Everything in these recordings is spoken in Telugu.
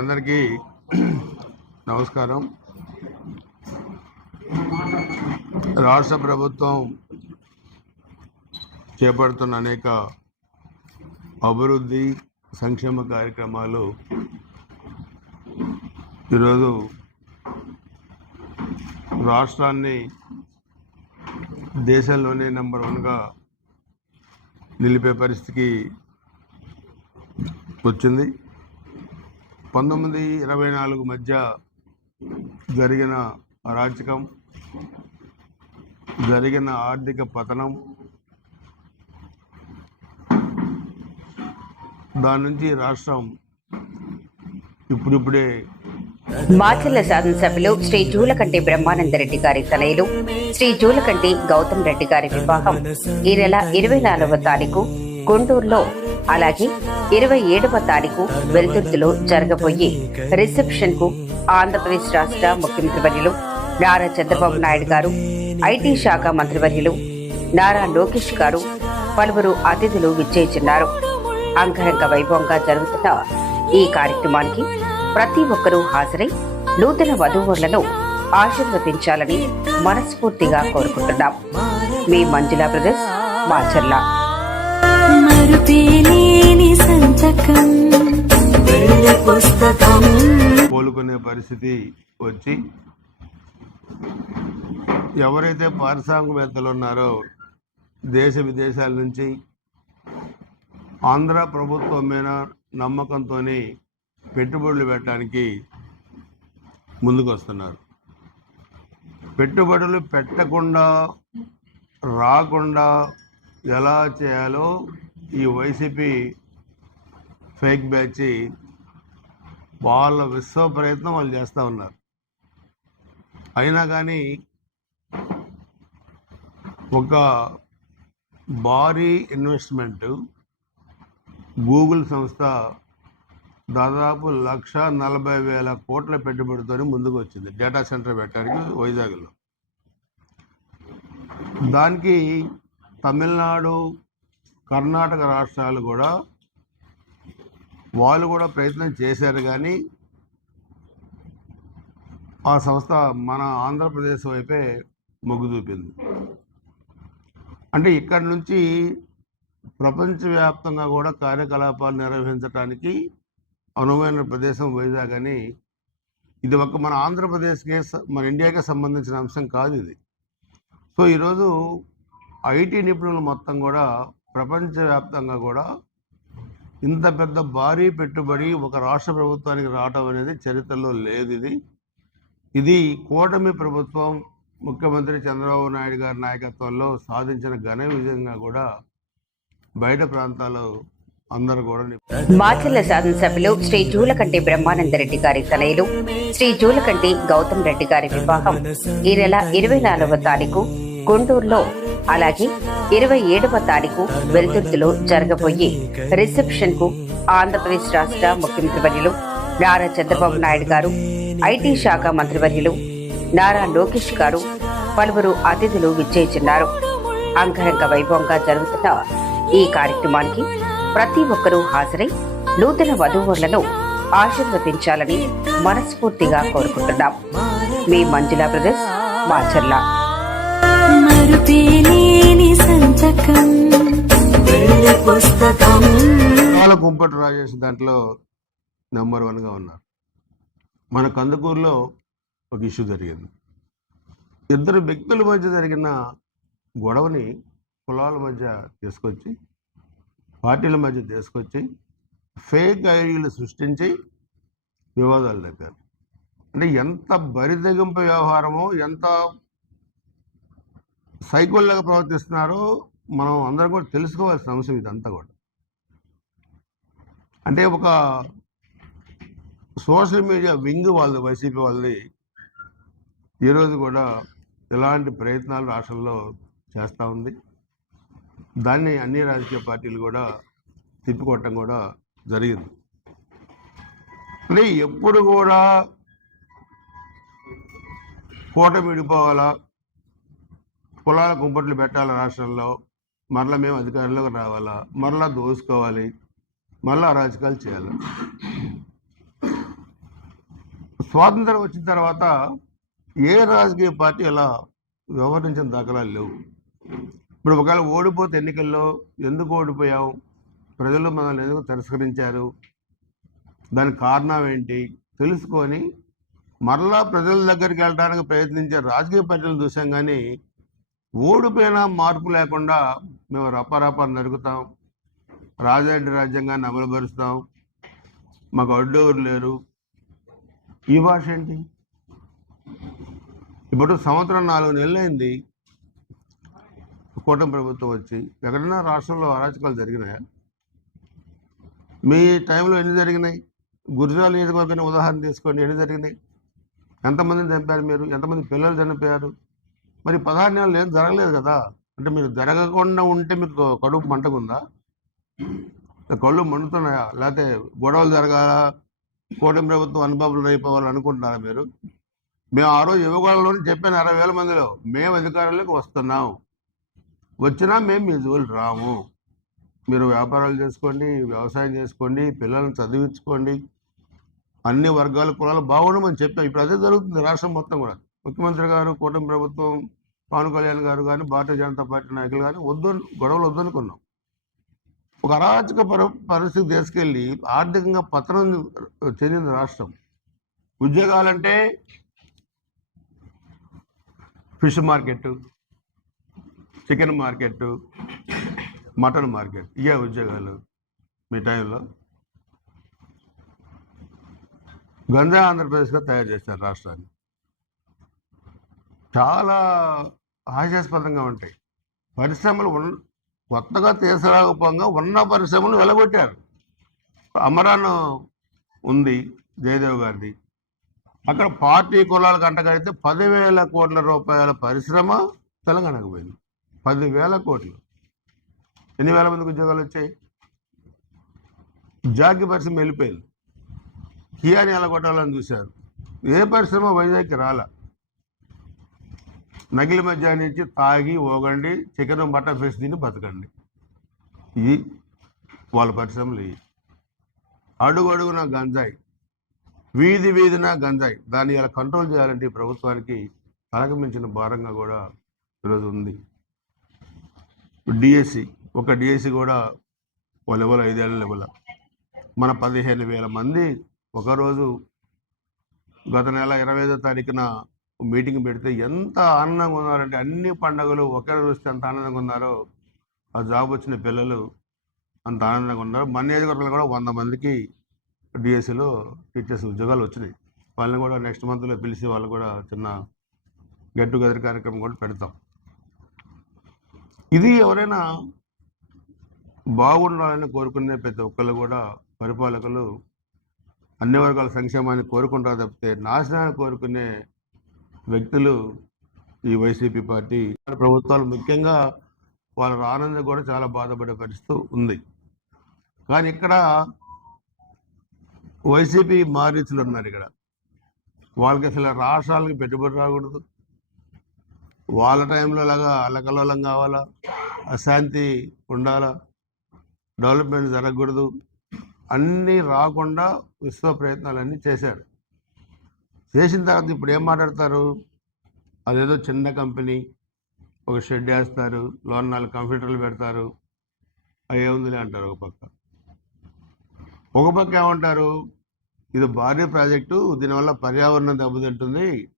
అందరికీ నమస్కారం. రాష్ట్ర ప్రభుత్వం చేపడుతున్న అనేక అభివృద్ధి సంక్షేమ కార్యక్రమాలు ఈరోజు రాష్ట్రాన్ని దేశంలోనే నెంబర్ వన్గా నిలిపే పరిస్థితికి వచ్చింది. పంతొమ్మిది ఇరవై నాలుగు మధ్య జరిగిన అరాచకం జరిగిన ఆర్థిక పతనం దాని నుంచి రాష్ట్రం ఇప్పుడిప్పుడే మాచర్ల శాసనసభలో శ్రీ జూలకంటి బ్రహ్మానందరెడ్డి గారి తనయులు శ్రీ జూలకంటి గౌతమ్ రెడ్డి గారి వివాహం ఈ నెల ఇరవై నాలుగవ తారీఖు గుంటూరులో అలాగే ఇరవై ఏడవ తారీఖు వెల్దుర్తిలో జరగబోయే రిసెప్షన్కు ఆంధ్రప్రదేశ్ రాష్ట్ర ముఖ్యమంత్రివర్యులు నారా చంద్రబాబు నాయుడు గారు ఐటీ శాఖ మంత్రివర్యులు నారా లోకేష్ గారు పలువురు అతిథులు విచ్చేస్తున్నారు అంగరంగ వైభవంగా జరుగుతున్న ఈ కార్యక్రమానికి ప్రతి ఒక్కరూ హాజరై నూతన వధూవరులను ఆశీర్వదించాలని మనస్ఫూర్తిగా కోరుకుంటున్నాం. మీ మంజులా బ్రదర్స్ మాచర్లా. మరుపేలేని సంతకం పుస్తకం. కోలుకునే పరిస్థితి వచ్చి ఎవరైతే పారిశ్రామికవేత్తలు ఉన్నారో దేశ విదేశాల నుంచి ఆంధ్ర ప్రభుత్వం మీద నమ్మకంతో పెట్టుబడులు పెట్టడానికి ముందుకు వస్తున్నారు పెట్టుబడులు పెట్టకుండా రాకుండా ఎలా చేయాలో ఈ వైసీపీ ఫేక్ బ్యాచ్ వాళ్ళ విశ్వ ప్రయత్నం వాళ్ళు చేస్తూ ఉన్నారు. అయినా కానీ ఒక భారీ ఇన్వెస్ట్మెంట్ గూగుల్ సంస్థ దాదాపు లక్ష నలభై వేల కోట్ల పెట్టుబడితో ముందుకు వచ్చింది డేటా సెంటర్ పెట్టడానికి వైజాగ్లో. దానికి తమిళనాడు కర్ణాటక రాష్ట్రాలు కూడా వాళ్ళు కూడా ప్రయత్నం చేశారు కానీ ఆ సంస్థ మన ఆంధ్రప్రదేశ్ వైపే మొగ్గు చూపింది. అంటే ఇక్కడ నుంచి ప్రపంచవ్యాప్తంగా కూడా కార్యకలాపాలు నిర్వహించడానికి అనువైన ప్రదేశం వైజాగ్ అని ఇది ఒక మన ఆంధ్రప్రదేశ్కే మన ఇండియాకే సంబంధించిన అంశం కాదు ఇది. సో ఈరోజు ఐటీ నిపుణులు మొత్తం కూడా ప్రపంచవ్యాప్తంగా కూడా ఇంత పెద్ద భారీ పెట్టుబడి ఒక రాష్ట్ర ప్రభుత్వానికి రావటం అనేది చరిత్రలో లేదు ఇది. ఇది కూటమి ప్రభుత్వం ముఖ్యమంత్రి చంద్రబాబు నాయుడు గారి నాయకత్వంలో సాధించిన ఘన విజయంగా కూడా బయట ప్రాంతాల్లో అందరూ కూడా ని- మాచర్ల శాసనసభ్యులు శ్రీ జూలకంటి బ్రహ్మానందరెడ్డి గారి తనయులు శ్రీ జూలకంటి గౌతమ్ రెడ్డి గారి వివాహం ఈ నెల ఇరవై నాలుగవ తారీఖు గుంటూరులో అలాగే ఇరవై ఏడవ తారీఖు వెల్దుర్తిలో జరగబోయే రిసెప్షన్కు ఆంధ్రప్రదేశ్ రాష్ట్ర ముఖ్యమంత్రివర్యులు నారా చంద్రబాబు నాయుడు గారు ఐటీ శాఖ మంత్రివర్యులు నారా లోకేష్ గారు పలువురు అతిథులు విచ్చేస్తున్నారు అంగరంగ వైభవంగా జరుగుతున్న ఈ కార్యక్రమానికి ప్రతి ఒక్కరూ హాజరై నూతన వధూవరులను ఆశీర్వదించాలని మనస్ఫూర్తిగా కోరుకుంటున్నాం. మీ మంజులా బ్రదర్స్ మాచర్లా. చాలా కుంపటి రాజేష్ దాంట్లో నెంబర్ వన్గా ఉన్నారు. మన కందుకూరులో ఒక ఇష్యూ జరిగింది. ఇద్దరు వ్యక్తుల మధ్య జరిగిన గొడవని కులాల మధ్య తీసుకొచ్చి పార్టీల మధ్య తీసుకొచ్చి ఫేక్ ఐడీలు సృష్టించి వివాదాలు దగ్గర అంటే ఎంత బరిదగింపు వ్యవహారమో ఎంత సైకోల్లాగా ప్రవర్తిస్తున్నారో. మనం అందరం కూడా తెలుసుకోవాల్సిన అంశం ఇదంతా కూడా. అంటే ఒక సోషల్ మీడియా వింగ్ వాళ్ళది వైసీపీ వాళ్ళది ఈరోజు కూడా ఇలాంటి ప్రయత్నాలు రాష్ట్రంలో చేస్తూ ఉంది. దాన్ని అన్ని రాజకీయ పార్టీలు కూడా తిప్పికొట్టడం కూడా జరిగింది. అంటే ఎప్పుడు కూడా కూటమి విడిపోవాలా కులాల కుంపట్లు పెట్టాలా రాష్ట్రంలో? మరలా మేము అధికారంలోకి రావాలా? మరలా దోసుకోవాలి? మరలా రాజకీయాలు చేయాలి? స్వాతంత్రం వచ్చిన తర్వాత ఏ రాజకీయ పార్టీ అలా వ్యవహరించిన దాఖలాలు లేవు. ఇప్పుడు ఒకవేళ ఓడిపోతే ఎన్నికల్లో ఎందుకు ఓడిపోయావు? ప్రజలు మనల్ని ఎందుకు తిరస్కరించారు? దానికి కారణం ఏంటి? తెలుసుకొని మరలా ప్రజల దగ్గరికి వెళ్ళడానికి ప్రయత్నించే రాజకీయ పార్టీలు చూసాం కానీ ఓడిపోయినా మార్పు లేకుండా మేము రపారపా నరుగుతాం రాజారెడ్డి రాజ్యాంగాన్ని అమలుపరుస్తాం. మాకు అడ్డోరు లేరు. ఈ భాష ఏంటి? ఇప్పుడు సంవత్సరం నాలుగు నెలలైంది. కూటమి ప్రభుత్వం వచ్చి ఎక్కడైనా రాష్ట్రంలో అరాచకాలు జరిగినాయా? మీ టైంలో ఎన్ని జరిగినాయి? గురిజాల నియోజకవర్గాన్ని ఉదాహరణ తీసుకోండి. ఎన్ని జరిగినాయి? ఎంతమందిని చంపారు మీరు? ఎంతమంది పిల్లలు చనిపోయారు? మరి పదహారు నెలలు ఏం జరగలేదు కదా? అంటే మీరు జరగకుండా ఉంటే మీకు కడుపు మంటకుందా? కళ్ళు మండుతున్నాయా? లేకపోతే గొడవలు జరగాల? కూటమి ప్రభుత్వం అనుభవం అయిపోవాలి అనుకుంటున్నారా మీరు? మేము ఆ రోజు యువకులలోని చెప్పాను అరవై వేల మందిలో. మేము అధికారంలోకి వస్తున్నాం. వచ్చినా మేము మీ జోలు రాము. మీరు వ్యాపారాలు చేసుకోండి వ్యవసాయం చేసుకోండి పిల్లల్ని చదివించుకోండి. అన్ని వర్గాల కులాలు బాగుండమని చెప్పాం. ఇప్పుడు అదే జరుగుతుంది రాష్ట్రం మొత్తం కూడా. ముఖ్యమంత్రి గారు కూటమి ప్రభుత్వం పవన్ కళ్యాణ్ గారు కానీ భారతీయ జనతా పార్టీ నాయకులు కానీ వద్దు గొడవలు వద్దనుకున్నాం ఒక అరాచక పర పరిస్థితి తీసుకెళ్ళి ఆర్థికంగా పతనం చెందిన రాష్ట్రం. ఉద్యోగాలంటే fish market chicken market mutton market ఇవే ఉద్యోగాలు మీ టైంలో. గంజా ఆంధ్రప్రదేశ్గా తయారు చేశారు రాష్ట్రాన్ని. చాలా హాస్యాస్పదంగా ఉంటాయి. పరిశ్రమలు ఉన్ కొత్తగా తీసుకురాకపోగా ఉన్న పరిశ్రమలు వెలగొట్టారు. అమరాన్ ఉంది జయదేవ్ గారిది. అక్కడ పార్టీ కులాలకు అంటగడితే పదివేల కోట్ల రూపాయల పరిశ్రమ తెలంగాణకు పోయింది. పదివేల కోట్లు. ఎన్ని వేల మందికి ఉద్యోగాలు వచ్చాయి? జాగి పరిశ్రమ వెళ్ళిపోయింది. కియాని ఎలగొట్టాలని చూశారు. ఏ పరిశ్రమ వైజాగ్కి రాల? నగిలి మధ్య నుంచి తాగి ఓగండి చికెన్ మటన్ ఫిష్ తిని బతకండి. ఇది వాళ్ళ పరిశ్రమలు ఇవి అడుగు అడుగున గంజాయి వీధి వీధిన గంజాయి. దాన్ని ఇలా కంట్రోల్ చేయాలంటే ప్రభుత్వానికి తలకమించిన భారంగా కూడా ఈరోజు ఉంది. డిఎస్సి ఒక డిఎస్సి కూడా ఓ లెవెల్ ఐదేళ్ళ లెవెల్. మన పదిహేను వేల మంది ఒకరోజు గత నెల ఇరవై ఐదో తారీఖున మీటింగ్ పెడితే ఎంత ఆనందంగా ఉన్నారంటే అన్ని పండుగలు ఒకే రోజు వస్తే ఎంత ఆనందంగా ఉన్నారో ఆ జాబ్ వచ్చిన పిల్లలు అంత ఆనందంగా ఉన్నారు. మన నియోజకవర్గంలో కూడా వంద మందికి డిఎస్సిలో టీచర్స్ ఉద్యోగాలు వచ్చినాయి. వాళ్ళని కూడా నెక్స్ట్ మంత్లో పిలిచి వాళ్ళు కూడా చిన్న గెట్ టుగెదర్ కార్యక్రమం కూడా పెడతాం. ఇది ఎవరైనా బాగుండాలని కోరుకునే ప్రతి ఒక్కళ్ళు కూడా పరిపాలకులు అన్ని వర్గాల సంక్షేమాన్ని కోరుకుంటారు తప్పితే నాశనాన్ని కోరుకునే వ్యక్తులు ఈ వైసీపీ పార్టీ ప్రభుత్వాలు ముఖ్యంగా వాళ్ళ ఆనందం కూడా చాలా బాధపడే పరిస్థితి ఉంది. కానీ ఇక్కడ వైసీపీ మారీచులు ఉన్నారు ఇక్కడ. వాళ్ళకి అసలు రాష్ట్రాలకి పెట్టుబడి రాకూడదు. వాళ్ళ టైంలో లాగా అలకలోలం కావాలా? అశాంతి ఉండాలా? డెవలప్మెంట్ జరగకూడదు. అన్నీ రాకుండా విశ్వ ప్రయత్నాలన్నీ చేశాడు చేసిన తర్వాత ఇప్పుడు ఏం మాట్లాడతారు? అదేదో చిన్న కంపెనీ ఒక షెడ్ వేస్తారు లోన్ నాలుగు కంప్యూటర్లు పెడతారు అవి ఏముందిలే అంటారు ఒక పక్క. ఒక పక్క ఏమంటారు? ఇది భారీ ప్రాజెక్టు దీనివల్ల పర్యావరణం దెబ్బతింటుంది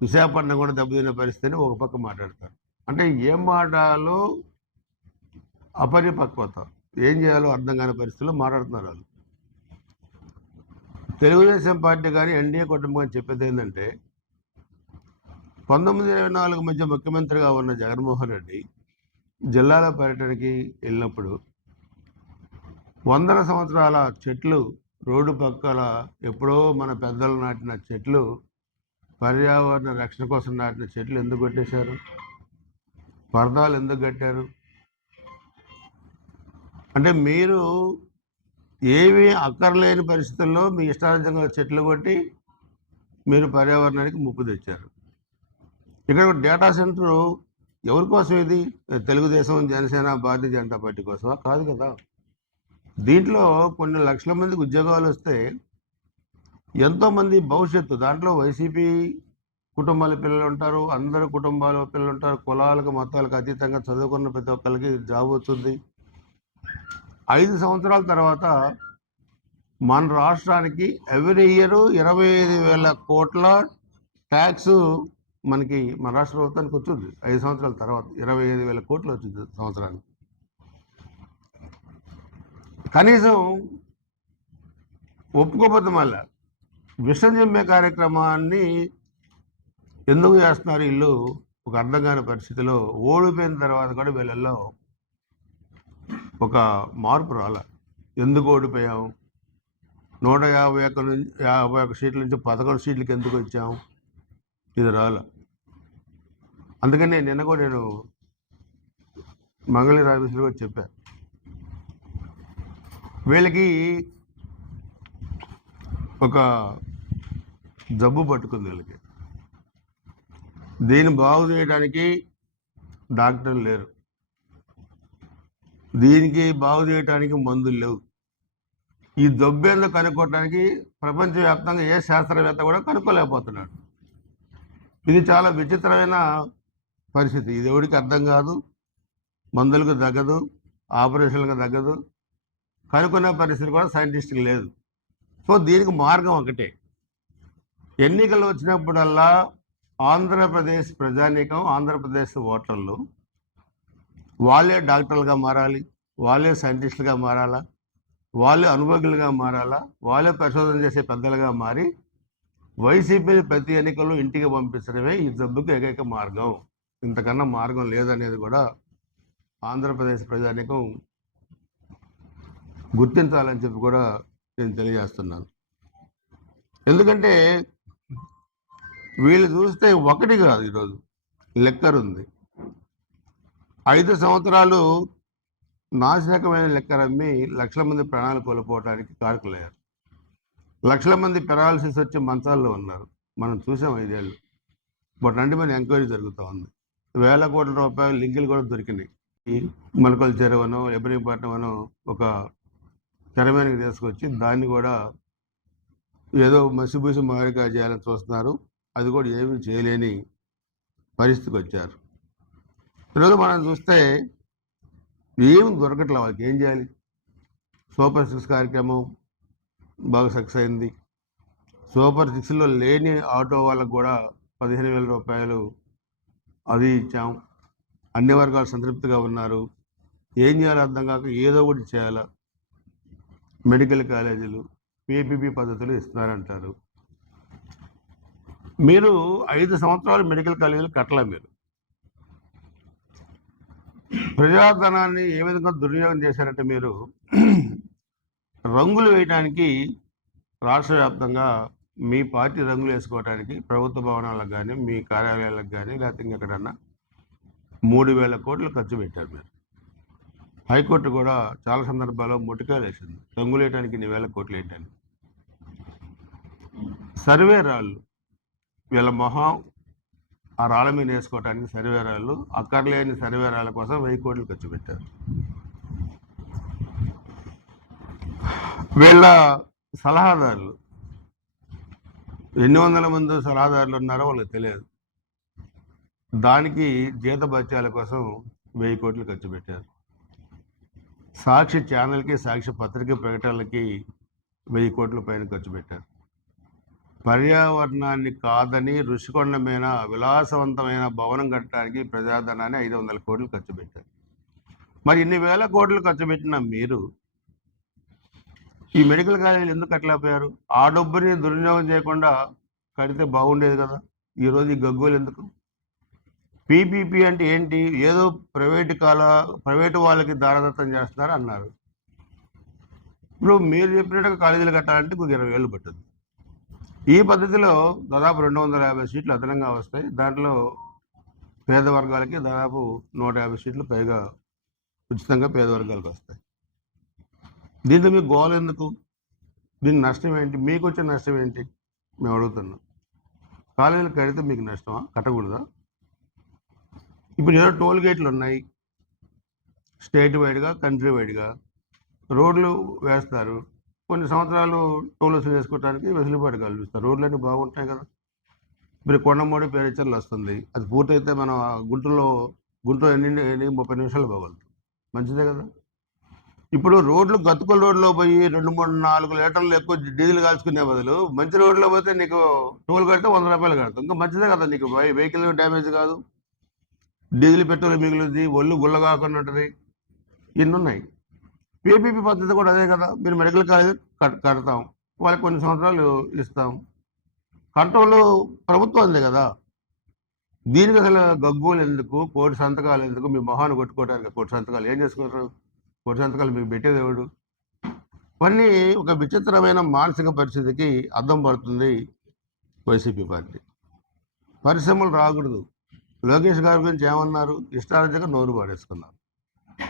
విశాఖపట్నం కూడా దెబ్బతిన్న పరిస్థితిని ఒక పక్క మాట్లాడతారు. అంటే ఏం మాట్లాడాలో అపరిపక్వత. ఏం చేయాలో అర్థం కాని పరిస్థితుల్లో మాట్లాడుతున్నారు వాళ్ళు. తెలుగుదేశం పార్టీ కానీ ఎన్డీఏ కుటుంబం కానీ చెప్పేది ఏంటంటే పంతొమ్మిది ఇరవై నాలుగు మధ్య ముఖ్యమంత్రిగా ఉన్న జగన్మోహన్ రెడ్డి జిల్లాల పర్యటనకి వెళ్ళినప్పుడు వందల సంవత్సరాల చెట్లు రోడ్డు పక్కల ఎప్పుడో మన పెద్దలు నాటిన చెట్లు పర్యావరణ రక్షణ కోసం నాటిన చెట్లు ఎందుకు కొట్టేశారు? పరదాలు ఎందుకు కట్టారు? అంటే మీరు ఏమీ అక్కర్లేని పరిస్థితుల్లో మీ ఇష్టానుసంగా చెట్లు కొట్టి మీరు పర్యావరణానికి ముప్పు తెచ్చారు. ఇక్కడ ఒక డేటా సెంటర్ ఎవరి కోసం ఇది? తెలుగుదేశం జనసేన భారతీయ జనతా పార్టీ కోసమా? కాదు కదా. దీంట్లో కొన్ని లక్షల మందికి ఉద్యోగాలు వస్తే ఎంతోమంది భవిష్యత్తు దాంట్లో వైసీపీ కుటుంబాల పిల్లలు ఉంటారు అందరు కుటుంబాల పిల్లలు ఉంటారు కులాలకు మతాలకు అతీతంగా చదువుకున్న ప్రతి ఒక్కరికి జాబ్ వస్తుంది. ఐదు సంవత్సరాల తర్వాత మన రాష్ట్రానికి ఎవ్రీ ఇయర్ ఇరవై ఐదు వేల కోట్ల ట్యాక్స్ మనకి మన రాష్ట్ర ప్రభుత్వానికి వచ్చింది. ఐదు సంవత్సరాల తర్వాత ఇరవై ఐదు వేల కోట్లు వచ్చింది సంవత్సరానికి. కనీసం ఒప్పుకోపోతే మళ్ళా విషం చెమ్మే కార్యక్రమాన్ని ఎందుకు చేస్తున్నారు వీళ్ళు? ఒక అర్థం కాని పరిస్థితిలో ఓడిపోయిన తర్వాత కూడా వీళ్ళల్లో ఒక మార్పు రాలే. ఎందుకు ఓడిపోయాము నూట యాభై ఒక్క నుంచి యాభై ఒక్క సీట్ల నుంచి పదకొండు సీట్లకి ఎందుకు వచ్చాం ఇది రాల. అందుకని నిన్న కూడా నేను మంగళ ఆఫీసులో కూడా చెప్పా. వీళ్ళకి ఒక జబ్బు పట్టుకుంది వీళ్ళకి. దీన్ని బాగు చేయడానికి డాక్టర్లు లేరు. దీనికి బాగు చేయటానికి మందులు లేవు. ఈ దొబ్బేందో కనుక్కోవటానికి ప్రపంచవ్యాప్తంగా ఏ శాస్త్రవేత్త కూడా కనుక్కోలేకపోతున్నాడు. ఇది చాలా విచిత్రమైన పరిస్థితి. ఇది ఎవరికి అర్థం కాదు. మందులకు తగ్గదు. ఆపరేషన్లకు తగ్గదు. కనుక్కునే పరిస్థితి కూడా సైంటిస్ట్కి లేదు. సో దీనికి మార్గం ఒకటే. ఎన్నికలు వచ్చినప్పుడల్లా ఆంధ్రప్రదేశ్ ప్రజానీకం ఆంధ్రప్రదేశ్ ఓటర్లు వాళ్ళే డాక్టర్లుగా మారాలి వాళ్ళే సైంటిస్టులుగా మారాలా వాళ్ళే అనుభవజ్ఞులుగా మారాలా వాళ్ళే పరిశోధన చేసే పెద్దలుగా మారి వైసీపీని ప్రతి ఎన్నికల్లో ఇంటికి పంపించడమే ఈ జబ్బుకి ఏకైక మార్గం. ఇంతకన్నా మార్గం లేదనేది కూడా ఆంధ్రప్రదేశ్ ప్రజానికం గుర్తించాలని చెప్పి కూడా నేను తెలియజేస్తున్నాను. ఎందుకంటే వీళ్ళు చూస్తే ఒకటి కాదు ఈరోజు లెక్కర్ ఉంది ఐదు సంవత్సరాలు నాశనకమైన లెక్క రమ్మి లక్షల మంది ప్రాణాలు కోల్పోవడానికి కారకులయ్యారు. లక్షల మంది పెరాలసిస్ వచ్చి మంచాల్లో ఉన్నారు. మనం చూసాం ఐదేళ్ళు. బట్ అంటే మన ఎంక్వైరీ జరుగుతూ ఉంది. వేల కోట్ల రూపాయలు లింకులు కూడా దొరికినాయి. ఈ మొలకల చెరువను ఎబ్రహీంపట్నం ఒక తెరమేనకి తీసుకొచ్చి దాన్ని కూడా ఏదో మసిబూసి మామిడికాయ చేయాలని చూస్తున్నారు. అది కూడా ఏమీ చేయలేని పరిస్థితికి వచ్చారు. ఈరోజు మనం చూస్తే ఏం దొరకట్లే వాళ్ళకి. ఏం చేయాలి? సూపర్ సిక్స్ కార్యక్రమం బాగా సక్సెస్ అయింది. సూపర్ సిక్స్లో లేని ఆటో వాళ్ళకు కూడా పదిహేను వేల రూపాయలు అది ఇచ్చాం. అన్ని వర్గాలు సంతృప్తిగా ఉన్నారు. ఏం చేయాలో అర్థం కాక ఏదో ఒకటి చేయాలా? మెడికల్ కాలేజీలు పీపీపీ పద్ధతులు ఇస్తున్నారంటారు. మీరు ఐదు సంవత్సరాలు మెడికల్ కాలేజీలు కట్టలే మీరు? ప్రజాధనాన్ని ఏ విధంగా దుర్వినియోగం చేశారంటే మీరు రంగులు వేయడానికి రాష్ట్ర వ్యాప్తంగా మీ పార్టీ రంగులు వేసుకోవడానికి ప్రభుత్వ భవనాలకు కానీ మీ కార్యాలయాలకు కానీ లేకపోతే ఇంకెక్కడన్నా మూడు వేల కోట్లు ఖర్చు పెట్టారు మీరు. హైకోర్టు కూడా చాలా సందర్భాల్లో ముటికాయలు వేసింది. రంగులు వేయడానికి ఇన్ని వేల కోట్లు వేయటానికి సర్వే రాళ్ళు. వీళ్ళ మొహం ఆ రాళ్ళ మీద వేసుకోవడానికి సర్వేరాలు అక్కర్లేని సర్వేరాల కోసం వెయ్యి కోట్లు ఖర్చు పెట్టారు. వీళ్ళ సలహాదారులు ఎన్ని వందల మంది సలహాదారులు ఉన్నారో వాళ్ళకి తెలియదు. దానికి జీతభత్యాల కోసం వెయ్యి కోట్లు ఖర్చు పెట్టారు. సాక్షి ఛానల్కి సాక్షి పత్రిక ప్రకటనలకి వెయ్యి కోట్ల పైన ఖర్చు పెట్టారు. పర్యావరణాన్ని కాదని ఋషికొండ మీద విలాసవంతమైన భవనం కట్టడానికి ప్రజాధనాన్ని ఐదు వందల కోట్లు ఖర్చు పెట్టారు. మరి ఇన్ని వేల కోట్లు ఖర్చు పెట్టిన మీరు ఈ మెడికల్ కాలేజీలు ఎందుకు కట్టలేకపోయారు? ఆ డబ్బుని దుర్వినియోగం చేయకుండా కడితే బాగుండేది కదా? ఈరోజు ఈ గగ్గోలు ఎందుకు? పీపీపీ అంటే ఏంటి? ఏదో ప్రైవేటు కాల ప్రైవేటు వాళ్ళకి దారదత్తం చేస్తున్నారు అన్నారు. ఇప్పుడు మీరు చెప్పినట్టుగా కాలేజీలు కట్టాలంటే ఇంకొక ఇరవై వేలు పట్టుద్ది ఈ పద్ధతిలో దాదాపు రెండు వందల యాభై సీట్లు అదనంగా వస్తాయి. దాంట్లో పేద వర్గాలకి దాదాపు నూట యాభై సీట్లు పైగా ఉచితంగా పేద వర్గాలకు వస్తాయి. దీంతో మీకు గోల్ ఎందుకు? దీని నష్టం ఏంటి? మీకు వచ్చే నష్టం ఏంటి? మేము అడుగుతున్నాం. కాలేజీలు కడితే మీకు నష్టమా? కట్టకూడదా? ఇప్పుడు ఏదో టోల్ గేట్లు ఉన్నాయి. స్టేట్ వైడ్గా కంట్రీ వైడ్గా. రోడ్లు వేస్తారు. కొన్ని సంవత్సరాలు టోల్ వసూలు చేసుకోవడానికి వెసులుబాటు కల్పిస్తారు. రోడ్లన్నీ బాగుంటాయి కదా. మీరు కొండమూడి పేరేచర్లు వస్తుంది. అది పూర్తయితే మనం ఆ గుంటూరులో గుంటూరు ఎన్ని ఎన్ని ముప్పై నిమిషాలు పోగలుగుతాం. మంచిదే కదా. ఇప్పుడు రోడ్లు గతుకుల రోడ్లో పోయి రెండు మూడు నాలుగు లీటర్లు ఎక్కువ డీజిల్ కాల్చుకునే బదులు మంచి రోడ్లో పోతే నీకు టోల్ కడితే వంద రూపాయలు కడతాం. ఇంకా మంచిదే కదా నీకు. వెహికల్ డ్యామేజ్ కాదు. డీజిల్ పెట్రోల్ మిగులుద్ది. ఒళ్ళు గుల్ల కాకుండా ఉంటుంది. ఇన్ని ఉన్నాయి. పీపీపీ పద్ధతి కూడా అదే కదా. మీరు మెడికల్ కాలేజ్ కడతాం. వాళ్ళకి కొన్ని సంవత్సరాలు ఇస్తాం. కంట్రోల్ ప్రభుత్వందే కదా. దీనికి అసలు గగ్గులు ఎందుకు? కోటి సంతకాలు ఎందుకు? మీ మొహాన్ని కొట్టుకోవడానికి కోటి సంతకాలు. ఏం చేసుకుంటారు? కోటి సంతకాలు మీకు పెట్టేది ఎవడు? ఇవన్నీ ఒక విచిత్రమైన మానసిక పరిస్థితికి అద్దం పడుతుంది వైసీపీ పార్టీ. పరిశ్రమలు రాకూడదు. లోకేష్ గారి గురించి ఏమన్నారు? ఇష్టారాజ్యంగా నోరు పాడేసుకున్నారు.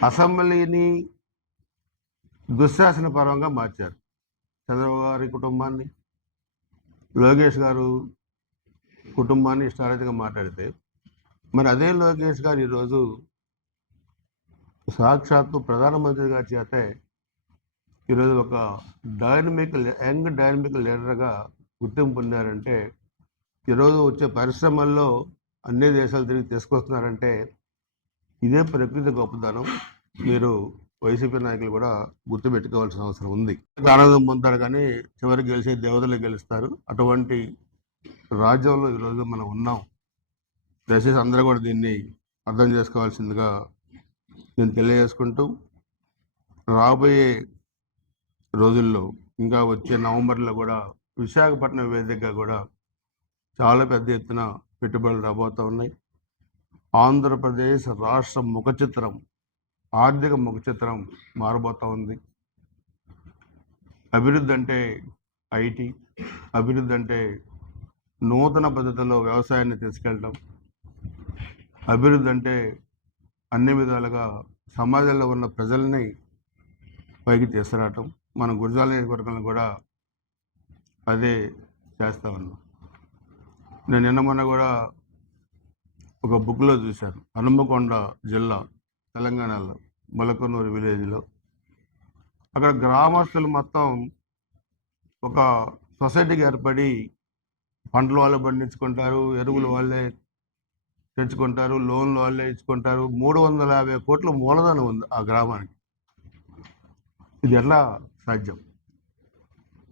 అసెంబ్లీని దుశ్శాసన పరంగా మార్చారు. చంద్రబాబు గారి కుటుంబాన్ని లోకేష్ గారు కుటుంబాన్ని ఇష్టారాజ్యంగా మాట్లాడితే మరి అదే లోకేష్ గారు ఈరోజు సాక్షాత్తు ప్రధానమంత్రి గారి చేతే ఈరోజు ఒక డైనమిక్ యంగ్ డైనమిక్ లీడర్గా గుర్తింపు పొందారంటే ఈరోజు వచ్చే పరిశ్రమల్లో అన్ని దేశాలు తిరిగి తీసుకొస్తున్నారంటే ఇదే ప్రకృతి గొప్పదనం మీరు వైసీపీ నాయకులు కూడా గుర్తుపెట్టుకోవాల్సిన అవసరం ఉంది. ఆనందం పొందుతారు కానీ చివరికి గెలిచే దేవతలు గెలుస్తారు. అటువంటి రాజ్యంలో ఈరోజు మనం ఉన్నాం. దయచేసి అందరూ కూడా దీన్ని అర్థం చేసుకోవాల్సిందిగా నేను తెలియజేసుకుంటూ రాబోయే రోజుల్లో ఇంకా వచ్చే నవంబర్లో కూడా విశాఖపట్నం వేదికగా కూడా చాలా పెద్ద ఎత్తున పెట్టుబడులు రాబోతూ ఉన్నాయి. ఆంధ్రప్రదేశ్ రాష్ట్ర ముఖ చిత్రం ఆర్థిక ముఖ చిత్రం మారబోతూ ఉంది. అభివృద్ధి అంటే ఐటీ అభివృద్ధి అంటే నూతన పద్ధతిలో వ్యవసాయాన్ని తీసుకెళ్ళడం అభివృద్ధి అంటే అన్ని విధాలుగా సమాజంలో ఉన్న ప్రజల్ని పైకి తీసుకురావటం. మన గురజాల నియోజకవర్గంలో కూడా అదే చేస్తా ఉన్నాం. నేను నిన్న మొన్న కూడా ఒక బుక్లో చూశాను. హనుమకొండ జిల్లా తెలంగాణలో. మొలకనూరు విలేజ్లో. అక్కడ గ్రామస్తులు మొత్తం ఒక సొసైటీకి ఏర్పడి పంటలు వాళ్ళే పండించుకుంటారు ఎరువులు వాళ్ళే తెచ్చుకుంటారు లోన్లు వాళ్ళే ఇచ్చుకుంటారు. మూడు వందల యాభై కోట్ల మూలధనం ఉంది ఆ గ్రామానికి. ఇది ఎట్లా సాధ్యం?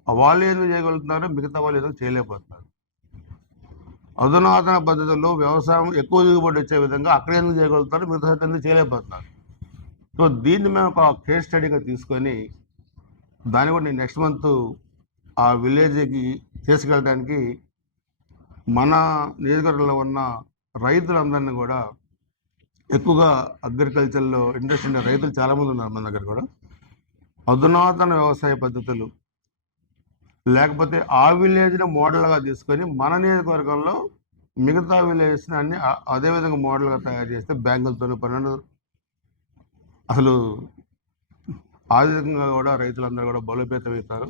వాళ్ళు ఎందుకు చేయగలుగుతున్నారు మిగతా వాళ్ళు ఏదో చేయలేకపోతున్నారు. అధునాతన పద్ధతుల్లో వ్యవసాయం ఎక్కువ దిగుబడి వచ్చే విధంగా అక్కడ ఎందుకు చేయగలుగుతారు మిగతా ఎందుకు చేయలేకపోతున్నారు? సో దీన్ని మేము ఒక కేస్ స్టడీగా తీసుకొని దాన్ని కూడా నేను నెక్స్ట్ మంత్ ఆ విలేజ్కి తీసుకెళ్ళడానికి మన నియోజకవర్గంలో ఉన్న రైతులందరినీ కూడా ఎక్కువగా అగ్రికల్చర్లో ఇండస్ట్రీ ఉండే రైతులు చాలామంది ఉన్నారు మన దగ్గర కూడా. అధునాతన వ్యవసాయ పద్ధతులు లేకపోతే ఆ విలేజ్ని మోడల్గా తీసుకొని మన నియోజకవర్గంలో మిగతా విలేజెస్ని అన్ని అదేవిధంగా అదే విధంగా మోడల్గా తయారు చేస్తే బ్యాంకులతో పన్నెండు అసలు ఆర్థికంగా కూడా రైతులందరూ కూడా బలోపేతం అవుతారు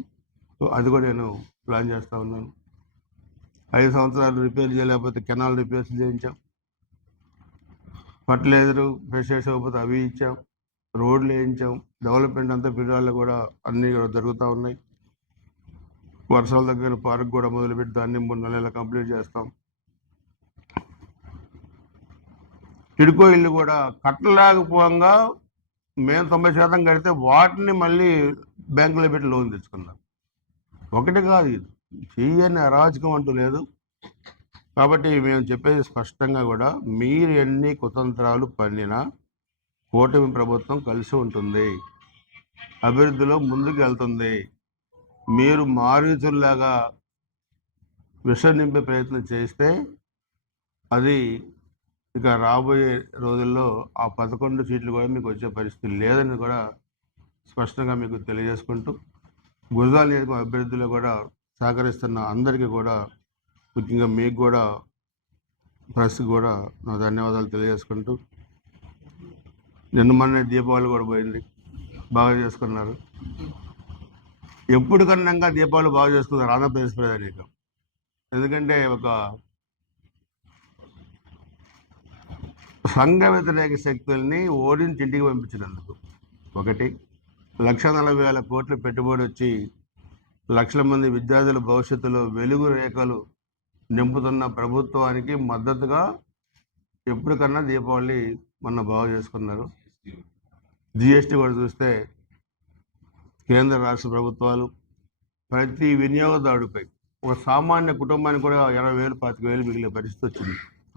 సో అది కూడా నేను ప్లాన్ చేస్తూ ఉన్నాను. ఐదు సంవత్సరాలు రిపేర్ చేయలేకపోతే కెనాల్ రిపేర్స్ చేయించాం. ఫర్టిలైజరు ఫ్రెషర్స్ అయిపోతే అవి ఇచ్చాం. రోడ్లు వేయించాం. డెవలప్మెంట్ అంతా పిల్లలు కూడా అన్నీ కూడా జరుగుతూ ఉన్నాయి. వర్షాల దగ్గర పార్క్ కూడా మొదలుపెట్టి దాన్ని మూడు నెలలు కంప్లీట్ చేస్తాం. ఇడుకో ఇల్లు కూడా కట్టలేకపోగా మేము తొంభై శాతం కడితే వాటిని మళ్ళీ బ్యాంకులో పెట్టి లోన్ తెచ్చుకున్నాం ఒకటి కాదు ఇది. చెయ్యని అరాచకం అంటూ లేదు. కాబట్టి మేము చెప్పేది స్పష్టంగా కూడా మీరు ఎన్ని కుతంత్రాలు పన్నినా కూటమి ప్రభుత్వం కలిసి ఉంటుంది. అభివృద్ధిలో ముందుకు వెళ్తుంది. మీరు మారీచుల్లాగా విషం నింపే ప్రయత్నం చేస్తే అది ఇక రాబోయే రోజుల్లో ఆ పదకొండు సీట్లు కూడా మీకు వచ్చే పరిస్థితి లేదని కూడా స్పష్టంగా మీకు తెలియజేసుకుంటూ గురజాల నియోజకవర్గ అభ్యర్థులు కూడా సహకరిస్తున్న అందరికీ కూడా ముఖ్యంగా మీకు కూడా ప్రెస్కి కూడా నా ధన్యవాదాలు తెలియజేసుకుంటూ నిన్న మొన్న దీపావళి కూడా పోయింది బాగా చేసుకున్నారు. ఎప్పుడు కన్నా దీపావళి బాగా చేసుకున్నారు ఆంధ్రప్రదేశ్ ప్రజానీకం. ఎందుకంటే ఒక సంఘ వ్యతిరేక శక్తుల్ని ఓడించి ఇంటికి పంపించినందుకు. ఒకటి లక్ష నలభై వేల కోట్ల పెట్టుబడి వచ్చి లక్షల మంది విద్యార్థుల భవిష్యత్తులో వెలుగు రేఖలు నింపుతున్న ప్రభుత్వానికి మద్దతుగా ఎప్పటికన్నా దీపావళి మొన్న బాగు చేసుకున్నారు. జిఎస్టీ కూడా చూస్తే కేంద్ర రాష్ట్ర ప్రభుత్వాలు ప్రతి వినియోగదారుడిపై ఒక సామాన్య కుటుంబానికి కూడా ఇరవై వేలు పాతిక వేలు మిగిలే పరిస్థితి వచ్చింది.